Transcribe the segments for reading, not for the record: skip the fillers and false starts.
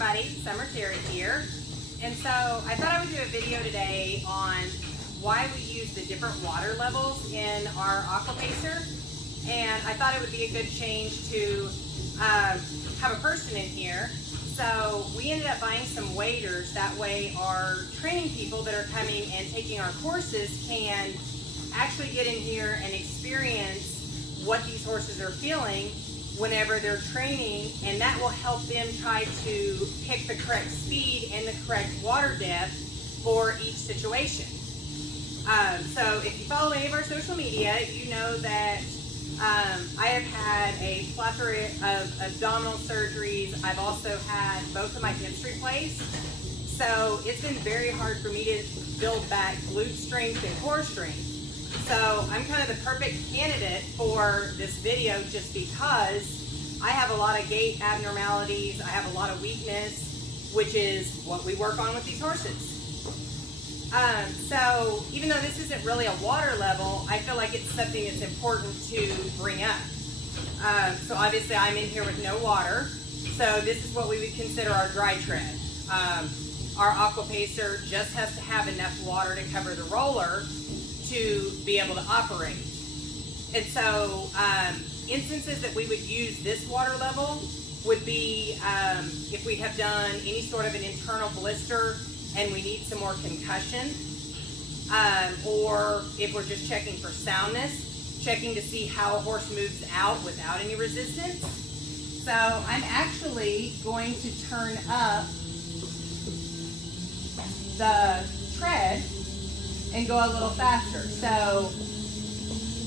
everybody, Summer Terry here. And so I thought I would do a video today on why we use the different water levels in our aquapacer. And I thought it would be a good change to have a person in here. So we ended up buying some waders. That way our training people that are coming and taking our courses can actually get in here and experience what these horses are feeling whenever they're training, and that will help them try to pick the correct speed and the correct water depth for each situation. So if you follow any of our social media, you know that I have had a plethora of abdominal surgeries. I've also had both of my hips replaced. So it's been very hard for me to build back glute strength and core strength. So I'm kind of the perfect candidate for this video just because I have a lot of gait abnormalities, I have a lot of weakness, which is what we work on with these horses. So even though this isn't really a water level, I feel like it's something that's important to bring up. So obviously I'm in here with no water, so this is what we would consider our dry tread. Our aquapacer just has to have enough water to cover the roller to be able to operate. And so instances that we would use this water level would be if we have done any sort of an internal blister and we need some more concussion, or if we're just checking for soundness, checking to see how a horse moves out without any resistance. So I'm actually going to turn up the tread and go a little faster. So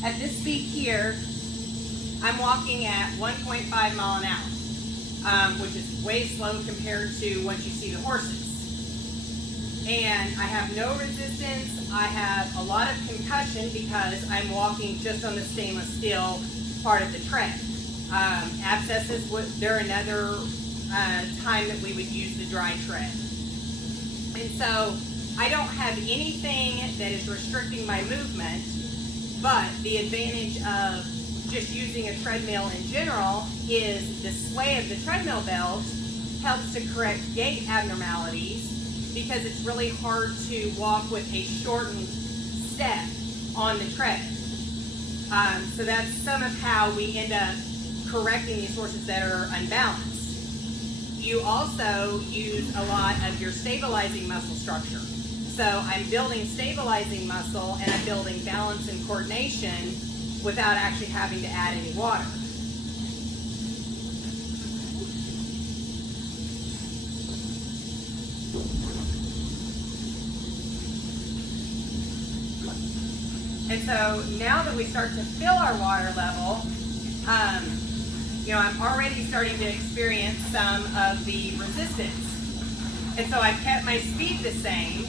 at this speed here, I'm walking at 1.5 mile an hour, which is way slow compared to once you see the horses. And I have no resistance. I have a lot of concussion because I'm walking just on the stainless steel part of the tread. Abscesses, they're another time that we would use the dry tread. And so I don't have anything that is restricting my movement, but the advantage of just using a treadmill in general is the sway of the treadmill belt helps to correct gait abnormalities because it's really hard to walk with a shortened step on the tread. So that's some of how we end up correcting these horses that are unbalanced. You also use a lot of your stabilizing muscle structure. So I'm building stabilizing muscle and I'm building balance and coordination without actually having to add any water. And so now that we start to fill our water level, I'm already starting to experience some of the resistance. And so I've kept my speed the same.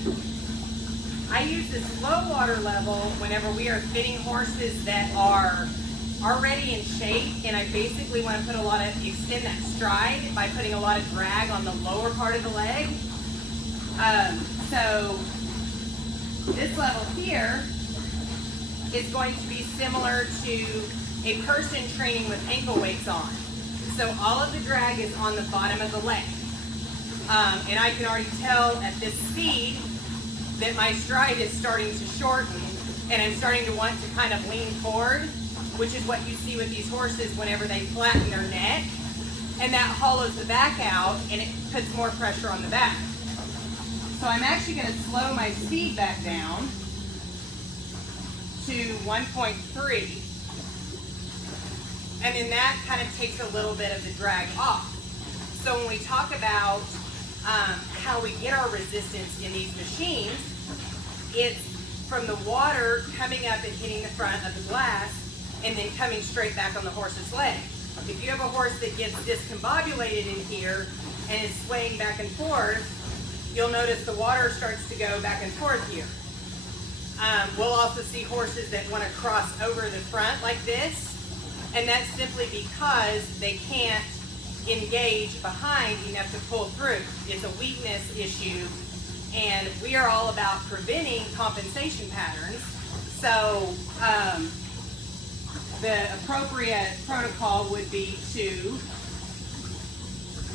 I use this low water level whenever we are fitting horses that are already in shape, and I basically want to extend that stride by putting a lot of drag on the lower part of the leg. So this level here is going to be similar to a person training with ankle weights on. So all of the drag is on the bottom of the leg. And I can already tell at this speed that my stride is starting to shorten and I'm starting to want to kind of lean forward, which is what you see with these horses whenever they flatten their neck, and that hollows the back out and it puts more pressure on the back. So I'm actually going to slow my speed back down to 1.3, and then that kind of takes a little bit of the drag off. So when we talk about how we get our resistance in these machines, it's from the water coming up and hitting the front of the glass and then coming straight back on the horse's leg. If you have a horse that gets discombobulated in here and is swaying back and forth, you'll notice the water starts to go back and forth here. We'll also see horses that want to cross over the front like this, and that's simply because they can't engage behind enough to pull through. It's a weakness issue, and we are all about preventing compensation patterns. So the appropriate protocol would be to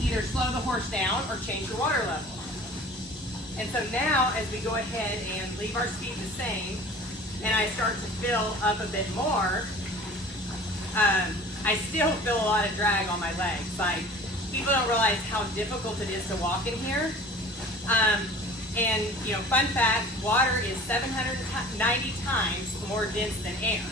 either slow the horse down or change your water level. And so now, as we go ahead and leave our speed the same, and I start to fill up a bit more, I still feel a lot of drag on my legs. Like, people don't realize how difficult it is to walk in here. And you know, fun fact, water is 790 times more dense than air.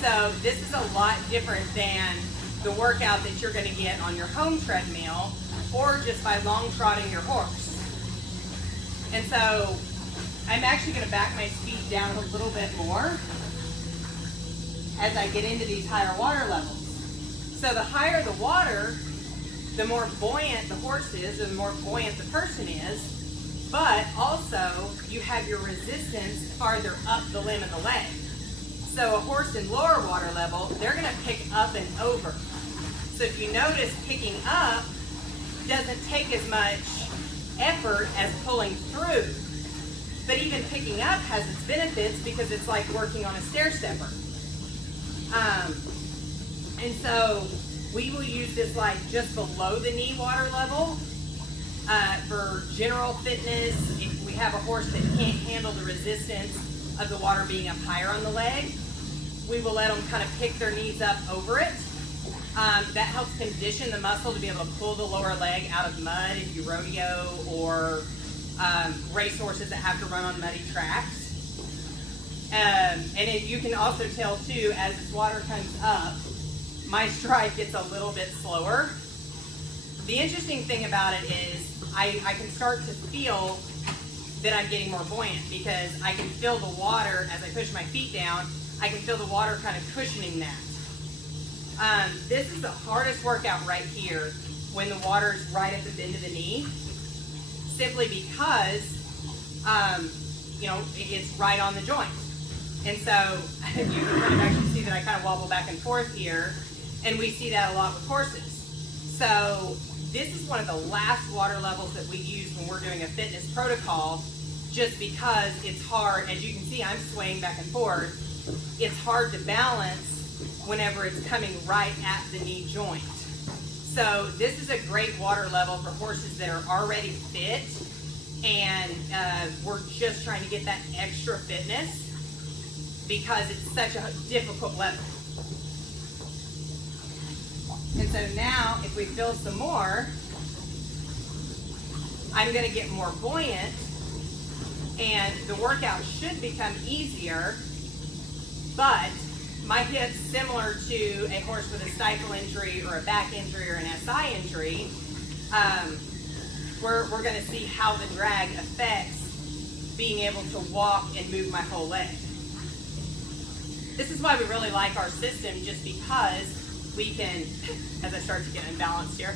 So this is a lot different than the workout that you're going to get on your home treadmill or just by long trotting your horse. And so I'm actually going to back my speed down a little bit more as I get into these higher water levels. So the higher the water, the more buoyant the horse is, and the more buoyant the person is, but also you have your resistance farther up the limb of the leg. So a horse in lower water level, they're going to pick up and over. So if you notice, picking up doesn't take as much effort as pulling through. But even picking up has its benefits because it's like working on a stair stepper. And so we will use this like just below the knee water level for general fitness. If we have a horse that can't handle the resistance of the water being up higher on the leg, we will let them kind of pick their knees up over it. That helps condition the muscle to be able to pull the lower leg out of mud if you rodeo or race horses that have to run on muddy tracks. You can also tell too, as this water comes up, my stride gets a little bit slower. The interesting thing about it is I can start to feel that I'm getting more buoyant because I can feel the water as I push my feet down. I can feel the water kind of cushioning that. This is the hardest workout right here when the water is right at the bend of the knee, simply because it's right on the joint. And so you can actually see that I kind of wobble back and forth here, and we see that a lot with horses. So this is one of the last water levels that we use when we're doing a fitness protocol, just because it's hard. As you can see, I'm swaying back and forth. It's hard to balance whenever it's coming right at the knee joint. So this is a great water level for horses that are already fit, and we're just trying to get that extra fitness because it's such a difficult level. And so now, if we fill some more, I'm going to get more buoyant, and the workout should become easier, but my hips, similar to a horse with a stifle injury or a back injury or an SI injury, we're going to see how the drag affects being able to walk and move my whole leg. This is why we really like our system, just because we can, as I start to get unbalanced here,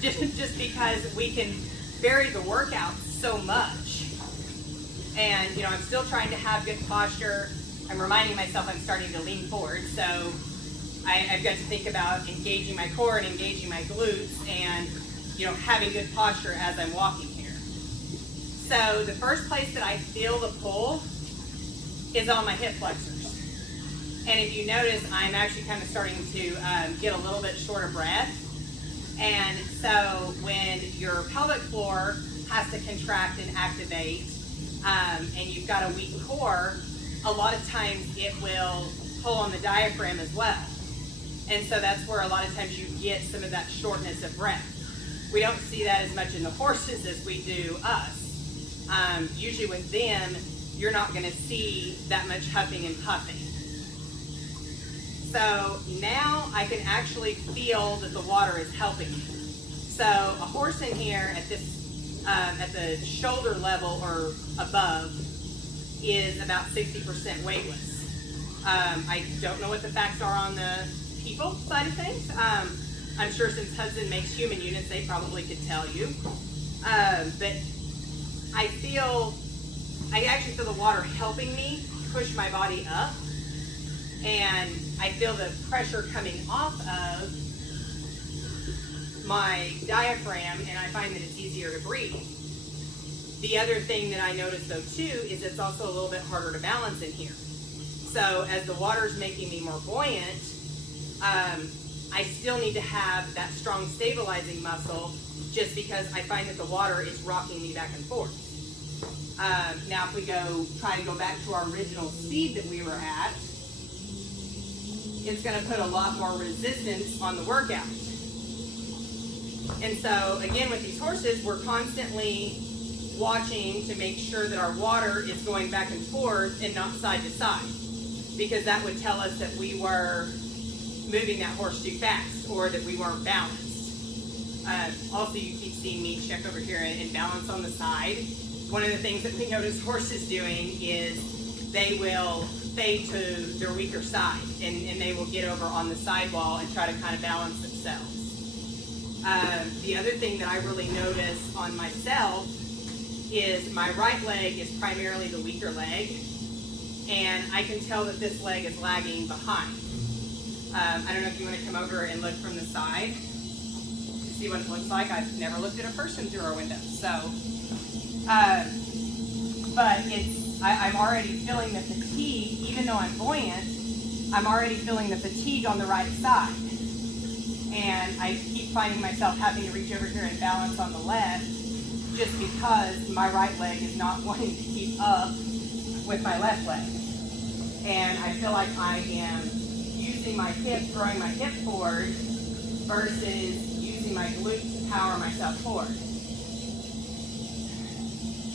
just because we can vary the workout so much. And, you know, I'm still trying to have good posture. I'm reminding myself I'm starting to lean forward, so I've got to think about engaging my core and engaging my glutes and, you know, having good posture as I'm walking here. So the first place that I feel the pull is on my hip flexors. And if you notice, I'm actually kind of starting to get a little bit short of breath. And so when your pelvic floor has to contract and activate, and you've got a weak core, a lot of times it will pull on the diaphragm as well. And so that's where a lot of times you get some of that shortness of breath. We don't see that as much in the horses as we do us. Usually with them, you're not going to see that much huffing and puffing. So now I can actually feel that the water is helping me. So a horse in here at this, at the shoulder level or above, is about 60% weightless. I don't know what the facts are on the people side of things. I'm sure since Hudson makes human units, they probably could tell you. But I actually feel the water helping me push my body up, and I feel the pressure coming off of my diaphragm, and I find that it's easier to breathe. The other thing that I notice though too is it's also a little bit harder to balance in here. So as the water's making me more buoyant, I still need to have that strong stabilizing muscle just because I find that the water is rocking me back and forth. Now if we try to go back to our original speed that we were at, it's going to put a lot more resistance on the workout. And so again, with these horses, we're constantly watching to make sure that our water is going back and forth and not side to side, because that would tell us that we were moving that horse too fast or that we weren't balanced. Also, you keep seeing me check over here and balance on the side. One of the things that we notice horses doing is they will fade to their weaker side, and they will get over on the sidewall and try to kind of balance themselves. The other thing that I really notice on myself is my right leg is primarily the weaker leg, and I can tell that this leg is lagging behind. I don't know if you want to come over and look from the side to see what it looks like. I've never looked at a person through our window, so but I'm already feeling the fatigue. Even though I'm buoyant, I'm already feeling the fatigue on the right side, and I keep finding myself having to reach over here and balance on the left just because my right leg is not wanting to keep up with my left leg. And I feel like I am using my hip, throwing my hip forward versus using my glute to power myself forward.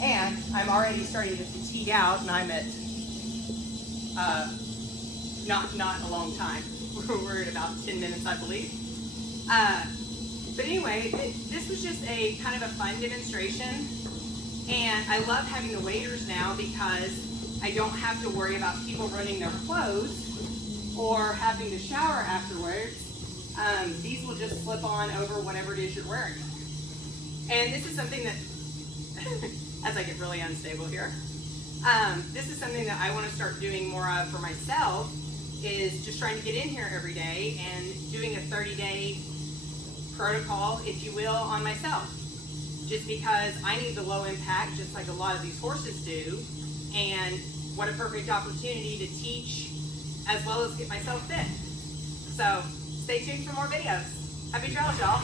And I'm already starting to fatigue out, and I'm at not a long time. We're at about 10 minutes, I believe. But anyway, this was just a kind of a fun demonstration, and I love having the waders now because I don't have to worry about people running their clothes or having to shower afterwards. These will just slip on over whatever it is you're wearing. And this is something that, as I get really unstable here, this is something that I want to start doing more of for myself, is just trying to get in here every day and doing a 30-day protocol, if you will, on myself. Just because I need the low impact, just like a lot of these horses do, and what a perfect opportunity to teach as well as get myself fit. So stay tuned for more videos. Happy trails, y'all.